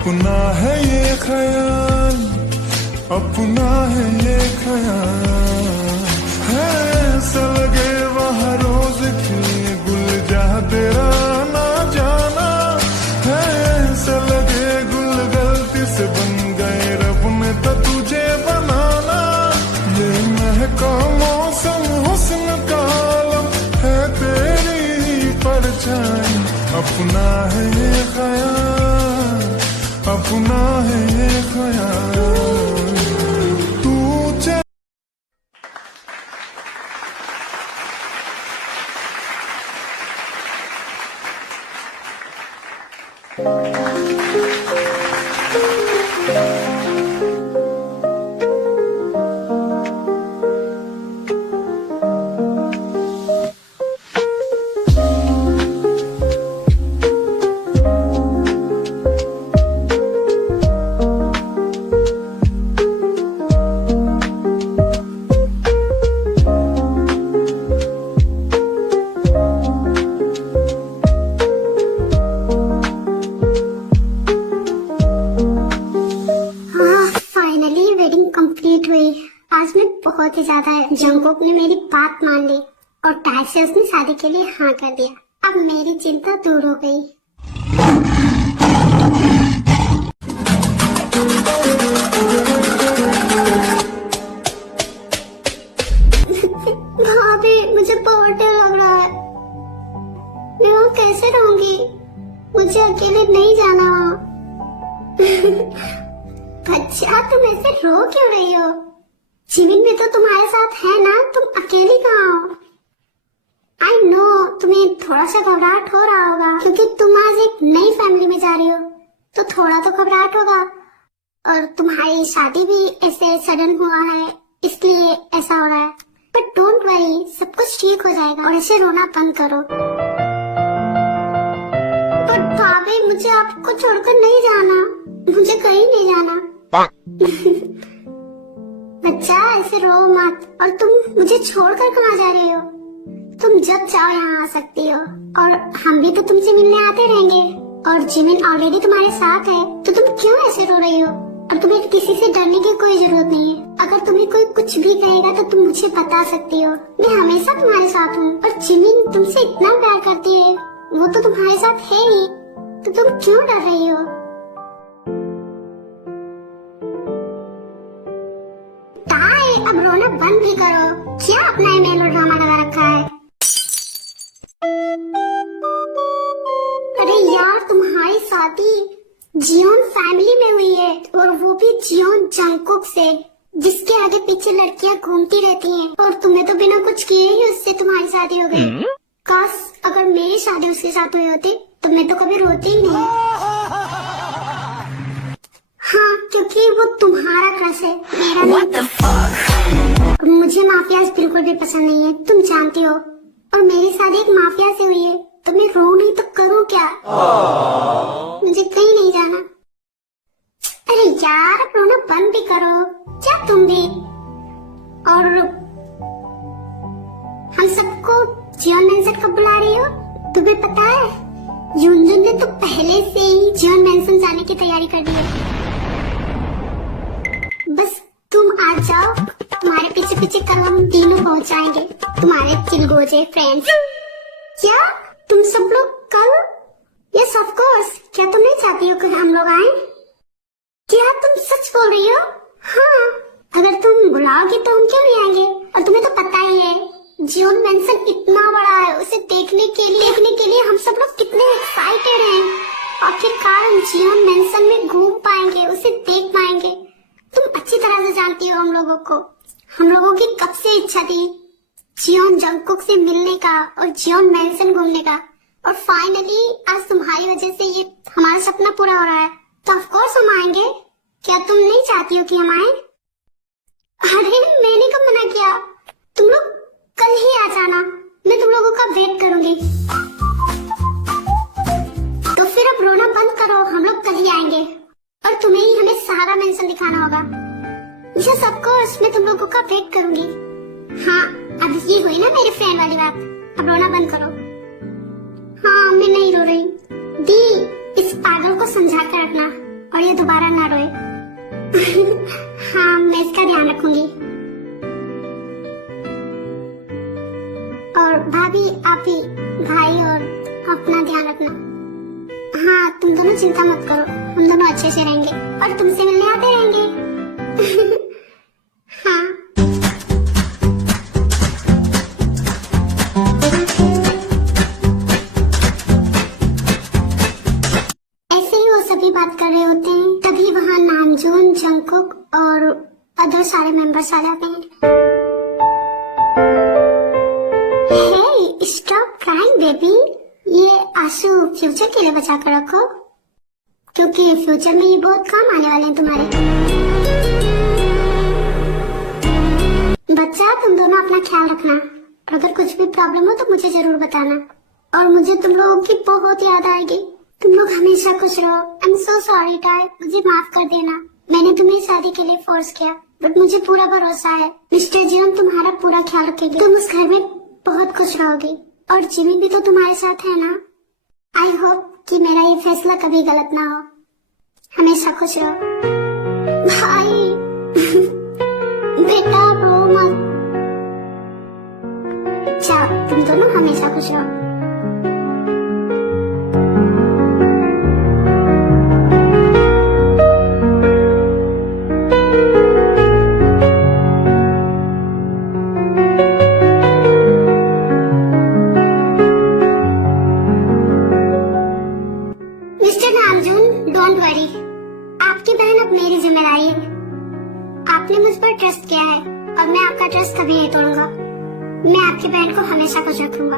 अपना है ये ख्याल, अपना है ये ख्याल, है ऐसा लगे वहाँ रोज की गुल जा तेरा ना जाना, है ऐसा लगे गुल गलती से बन गए रब ने तो तुझे बनाना। ये महका मौसम हुस्न का आलम है तेरी परछाई, अपना है ये ख्याल, अपना है ये ख्याल। आज मैं बहुत ही ज्यादा जंगकोक ने मेरी बात मान ली और टाई से उसने शादी के लिए हाँ कर दिया। अब मेरी चिंता दूर हो गई। भाभी मुझे बहुत डर लग रहा है, मैं वहाँ कैसे रहूंगी, मुझे अकेले नहीं जाना वहाँ। अच्छा तुम ऐसे रो क्यों रही हो? जिमिन भी तो तुम्हारे साथ है ना, तुम अकेली कहाँ हो? आई नो तुम्हें थोड़ा सा घबराहट हो रहा होगा क्योंकि तुम आज एक नई फैमिली में जा रही हो, तो थोड़ा तो घबराहट होगा। और तुम्हारी शादी भी ऐसे सडन हुआ है इसलिए ऐसा हो रहा है, बट डोंट वरी, सब कुछ ठीक हो जाएगा और ऐसे रोना बंद करो। बट भाभी मुझे आपको छोड़कर नहीं जाना, मुझे कहीं नहीं जाना। बच्चा ऐसे रो मत, और तुम मुझे छोड़कर कहाँ जा रही हो? तुम जब चाहो यहाँ आ सकती हो और हम भी तो तुमसे मिलने आते रहेंगे, और जिमिन ऑलरेडी तुम्हारे साथ है, तो तुम क्यों ऐसे रो रही हो? और तुम्हें किसी से डरने की कोई जरूरत नहीं है। अगर तुम्हें कोई कुछ भी कहेगा तो तुम मुझे बता सकती हो, मैं हमेशा तुम्हारे साथ हूँ। और जिमिन तुमसे इतना प्यार करती है, वो तो तुम्हारे साथ है ही, तो तुम क्यों डर रही हो? अब रोना बंद भी करो, क्या अपना मेलो ड्रामा लगा रखा है? अरे यार तुम्हारी शादी जियोन फैमिली में हुई है, और वो भी जियोन जंगकोक से, जिसके आगे पीछे लड़कियां घूमती रहती हैं, और तुम्हें तो बिना कुछ किए ही उससे तुम्हारी शादी हो गई। काश अगर मेरी शादी उसके साथ हुई होती तो मैं तो कभी रोती ही नहीं। हाँ क्योंकि वो तुम्हारा क्रश है, मेरा नहीं। मुझे माफियाज बिल्कुल भी पसंद नहीं है, तुम जानती हो, और मेरी शादी एक माफिया से हुई है, तो मैं रो नहीं तो करूँ क्या? मुझे कहीं नहीं जाना। अरे यार अब रोना बंद भी करो, क्या तुम भी? और हम सबको जियोन मैंसन कब बुला रही हो? तुम्हें पता है युनजुन ने तो पहले से ही जियोन मैंसन जाने की तैयारी कर दी है। बस तुम आ जाओ, तुम्हारे पीछे पीछे कल हम तीनों पहुंच जाएंगे, तुम्हारे चिलगोजे फ्रेंड्स। क्या तुम सब लोग कल? यस ऑफ कोर्स, क्या तुम नहीं चाहती हो कि हम लोग आए? क्या तुम सच बोल रही हो? हाँ अगर तुम बुलाओगे तो हम क्यों नहीं आएंगे? और तुम्हें तो पता ही है जियोन मैंसन इतना बड़ा है, उसे देखने के लिए हम सब लोग कितने एक्साइटेड हैं। आखिरकार हम जियोन मैंसन में घूम पाएंगे, उसे देख पाएंगे। तुम अच्छी तरह से जानती हो हम लोगों को, हम लोगों की कब से इच्छा थी जियोन जंगकुक से मिलने का और जियोन मैंसन घूमने का, और फाइनली आज तुम्हारी वजह से ये हमारा सपना पूरा हो रहा है। तो ऑफ कोर्स हम आएंगे, क्या तुम नहीं चाहती हो कि हम आए? अरे मैंने कब मना किया, तुम लोग कल ही आ जाना, मैं तुम लोगों का वेट करूंगी। तो फिर अब रोना बंद करो, हम लोग कल ही आएंगे, और तुम्हें ही हमें सारा मेंशन दिखाना होगा। यस ऑफ कोर्स, मैं तुम लोगों का वेट करूंगी। हाँ अब ये हुई ना मेरी फ्रेंड वाली बात, अब रोना बंद करो। हाँ मैं नहीं रो रही। दी इस पागल को समझा कर रखना, और ये दोबारा ना रोए। हाँ, मैं इसका ध्यान रखूंगी। और भाभी, आप भी भाई और अपना ध्यान रखना। हाँ, तुम दोनों चिंता मत करो, हम दोनों अच्छे से रहेंगे और तुमसे मिलने आते रहेंगे। हाँ। ऐसे ही वो सभी बात कर रहे होते हैं, तभी वहाँ नामजून, जंगकुक और अदर सारे मेंबर्स आ जाते हैं। हे, स्टॉप क्राइंग बेबी। ये आंसू फ्यूचर के लिए बचा कर रखो, क्योंकि फ्यूचर में ये बहुत काम आने वाले हैं तुम्हारे। बच्चा, तुम दोनों अपना ख्याल रखना। अगर कुछ भी प्रॉब्लम हो तो मुझे जरूर बताना, और मुझे तुम लोगों की बहुत याद आएगी। तुम लोग हमेशा खुश रहो। I am so sorry tie, मुझे माफ कर देना। मैंने तुम्हें शादी के लिए फोर्स किया, बट मुझे पूरा भरोसा है मिस्टर जीवन तुम्हारा पूरा ख्याल रखेंगे। तुम उस घर में बहुत खुश रहोगी, और जिमी भी तो तुम्हारे साथ है ना। आई होप कि मेरा ये फैसला कभी गलत ना हो। हमेशा खुश रहो भाई। बेटा रो मत। जाओ, तुम दोनों हमेशा खुश रहो। डोंट वरी, आपकी बहन अब मेरी जिम्मेदारी है। आपने मुझ पर ट्रस्ट किया है और मैं आपका ट्रस्ट कभी नहीं तोड़ूंगा। मैं आपकी बहन को हमेशा खुश रखूंगा।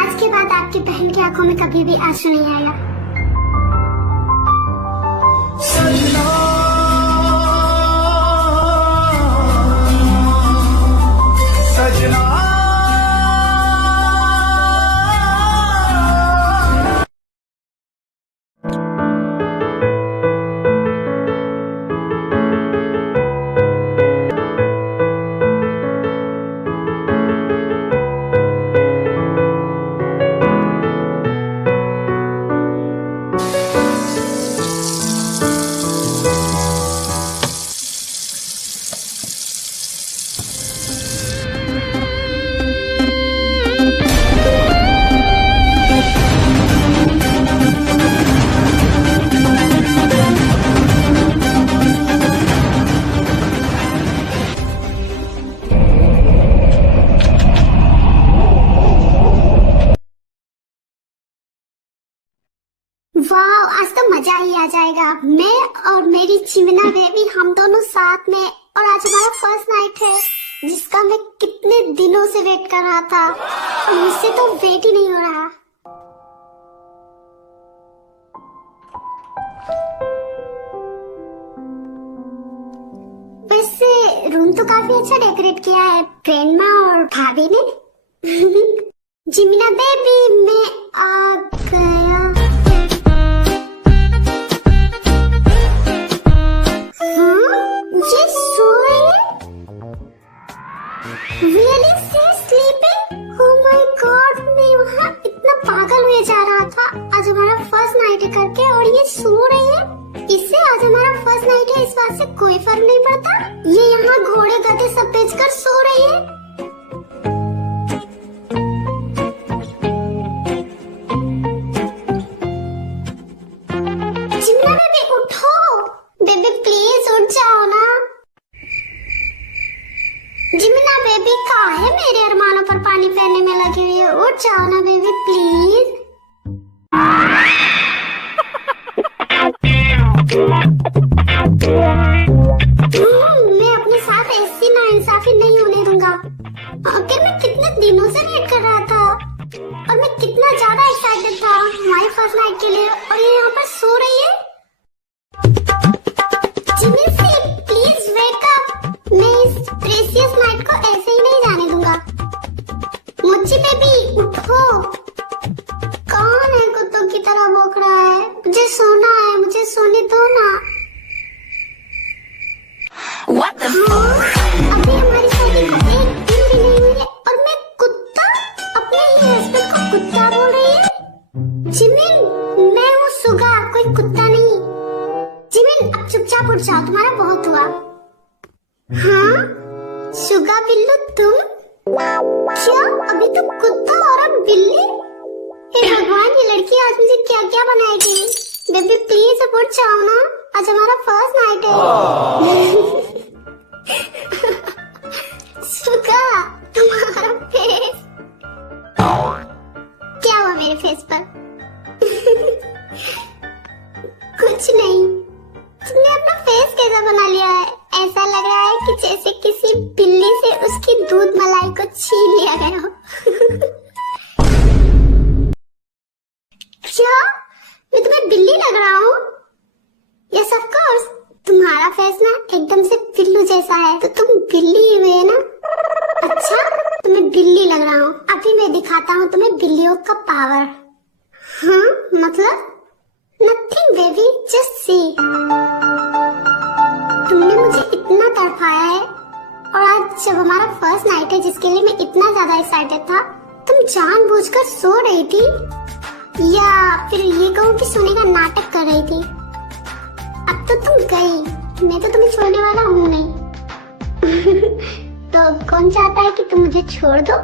आज के बाद आपकी बहन की आंखों में कभी भी आंसू नहीं आएगा। सजना, सजना। वाह, आज तो मजा ही आ जाएगा। मैं और मेरी चिमना बेबी, हम दोनों साथ में। और आज हमारा फर्स्ट नाइट है, जिसका मैं कितने दिनों से वेट कर रहा था, और मुझसे तो वेट ही नहीं हो रहा। वैसे रूम तो काफी अच्छा डेकोरेट किया है ग्रैंडमा और भाभी ने। जिमिना बेबी, मैं आ गया। Really? She's sleeping? Oh my God! मैं वहाँ इतना पागल हुए जा रहा था। आज हमारा फर्स्ट नाइट है करके, और ये सो रही है। इससे आज हमारा फर्स्ट नाइट है इस बात से कोई फर्क नहीं पड़ता। ये यहाँ घोड़े गधे सब बेचकर सो रही है। जिम्ना बेबी उठो। बेबी प्लीज उठ जाओ ना। जिमिना बेबी काहे मेरे अरमानों पर पानी फेरने में लगी हुई है? उठ जाओ ना बेबी प्लीज। मैं अपने साथ ऐसी नाइंसाफी नहीं होने दूंगा। आखिर मैं कितने दिनों से वेट कर रहा था, और मैं कितना ज्यादा एक्साइटेड था हमारे फर्स्ट नाइट के लिए, और ये यहाँ पर सो रही है। जिमी सी, प्लीज वेक अप। मैं इस प्रेशियस नाइट को ऐसे ही नहीं जाने दूंगा। मुच्ची बेबी उठो। कौन है कुत्तों की तरह भौंक रहा है? मुझे सोना है, मुझे सोने दो ना। What the fuck? अभी हमारी शादी को एक दिन भी नहीं हुई है, और मैं कुत्ता अपने चुगा बिल्लू तुम? क्या अभी तो कुत्ता और अब बिल्ली? हे भगवान, ये लड़की आज मुझे क्या क्या बनाएगी। बेबी प्लीज अब उठ जाओ ना, आज हमारा फर्स्ट नाइट है। चुगा तुम्हारा फेस क्या हुआ मेरे फेस पर? कुछ नहीं, तुमने अपना फेस कैसा बना लिया है? ऐसा लग रहा है कि जैसे किसी बिल्ली से उसकी दूध मलाई को छीन लिया गया हो। क्या मैं तुम्हें बिल्ली लग रहा हूँ? यस ऑफ कोर्स, तुम्हारा फेस ना एकदम से बिल्लू जैसा है, तो तुम बिल्ली ही हुए ना। अच्छा, तुम्हें बिल्ली लग रहा हूँ। अभी मैं दिखाता हूँ तुम्हें बिल्लियों का पावर। हाँ मतलब नथिंग बेबी, जस्ट सी। तुमने मुझे इतना तड़पाया है, और आज जब हमारा फर्स्ट नाइट है जिसके लिए मैं इतना ज्यादा एक्साइटेड था, तुम जानबूझकर सो रही थी, या फिर ये कहूँ कि सोने का नाटक कर रही थी। अब तो तुम गई, मैं तो तुम्हें छोड़ने वाला हूँ नहीं। तो कौन चाहता है कि तुम मुझे छोड़ दो?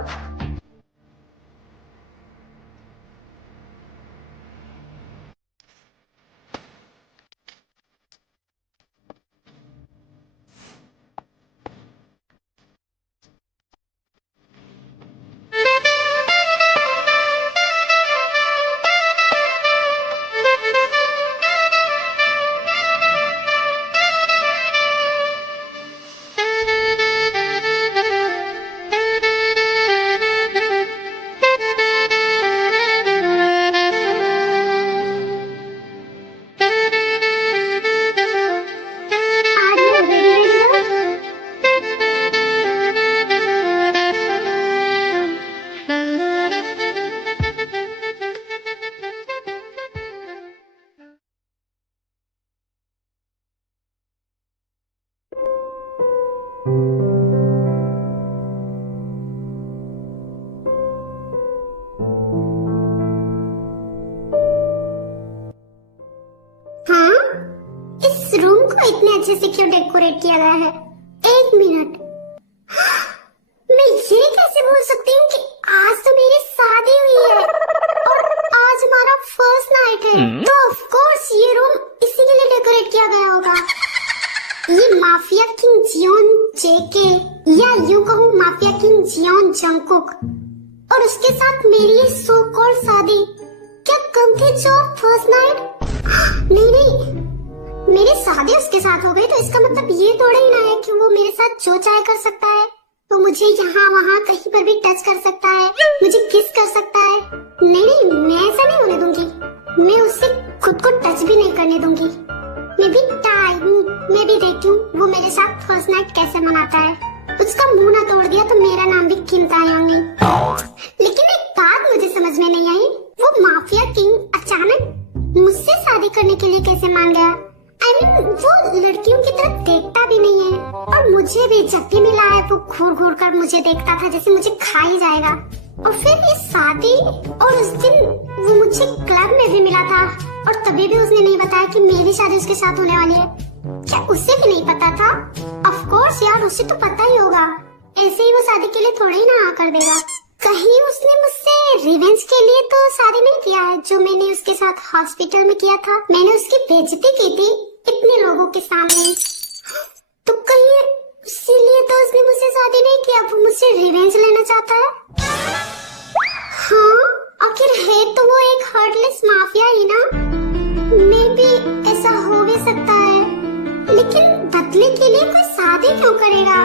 इतने अच्छे से क्यों डेकोरेट किया गया है? एक मिनट, मैं ये कैसे बोल सकती हूँ कि आज तो मेरी शादी हुई है और आज हमारा फर्स्ट नाइट है, तो ऑफ कोर्स ये रूम इसी के लिए डेकोरेट किया गया होगा। ये माफिया किंग जियोन जेके, या यूं कहूँ माफिया किंग जियोन जंगकुक, और उसके साथ मेरी सो कॉल्ड शादी क्या कम थी जो फर्स्ट नाइट? नहीं, मेरी शादी उसके साथ हो गई तो इसका मतलब ये थोड़ा ही ना है कि वो मेरे साथ जो चाहे कर सकता है। तो मुझे यहाँ वहाँ कहीं पर भी टच कर सकता है, मुझे किस कर सकता है। नहीं, मैं ऐसा नहीं होने दूंगी। मैं उससे खुद को टच भी नहीं करने दूंगी। मैं भी देखती हूँ वो मेरे साथ फर्स्ट नाइट कैसे मनाता है। उसका मुंह ना तोड़ दिया तो मेरा नाम भी किम तायोंग नहीं। लेकिन एक बात मुझे समझ में नहीं आई, वो माफिया किंग अचानक मुझसे शादी करने के लिए कैसे मान गया? वो लड़कियों की तरफ देखता भी नहीं है, और मुझे भी जब भी मिला है वो घूर घूर कर मुझे देखता था जैसे मुझे खा ही जाएगा। और फिर ये शादी, और उस दिन वो मुझे क्लब में भी मिला था और तभी भी उसने नहीं बताया कि मेरी शादी उसके साथ होने वाली है। क्या उसे भी नहीं पता था? ऑफ कोर्स यार, उसे तो पता ही होगा, ऐसे ही वो शादी के लिए थोड़ी ना हाँ कर देगा। कहीं उसने मुझसे रिवेंज के लिए तो शादी नहीं किया है जो मैंने उसके साथ हॉस्पिटल में किया था। मैंने उसकी बेइज्जती की थी इतने लोगों के सामने, तो कहीं इसीलिए तो उसने मुझसे शादी नहीं किया, वो मुझसे रिवेंज लेना चाहता है। हाँ, आखिर है तो वो एक हार्टलेस माफिया ही ना। मे बी ऐसा हो भी सकता है, लेकिन बदले के लिए कोई शादी क्यों करेगा?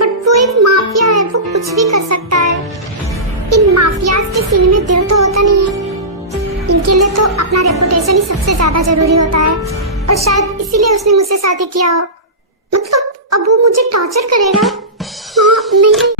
बट वो एक माफिया है, वो कुछ भी कर सकता है। इन माफियाज के सीने में दिल तो होता नहीं है, इनके लिए तो अपना रेपुटेशन ही सबसे ज्यादा जरूरी होता है, और शायद इसीलिए उसने मुझसे शादी किया हो। मतलब अब वो मुझे टॉर्चर करेगा? हाँ, नहीं।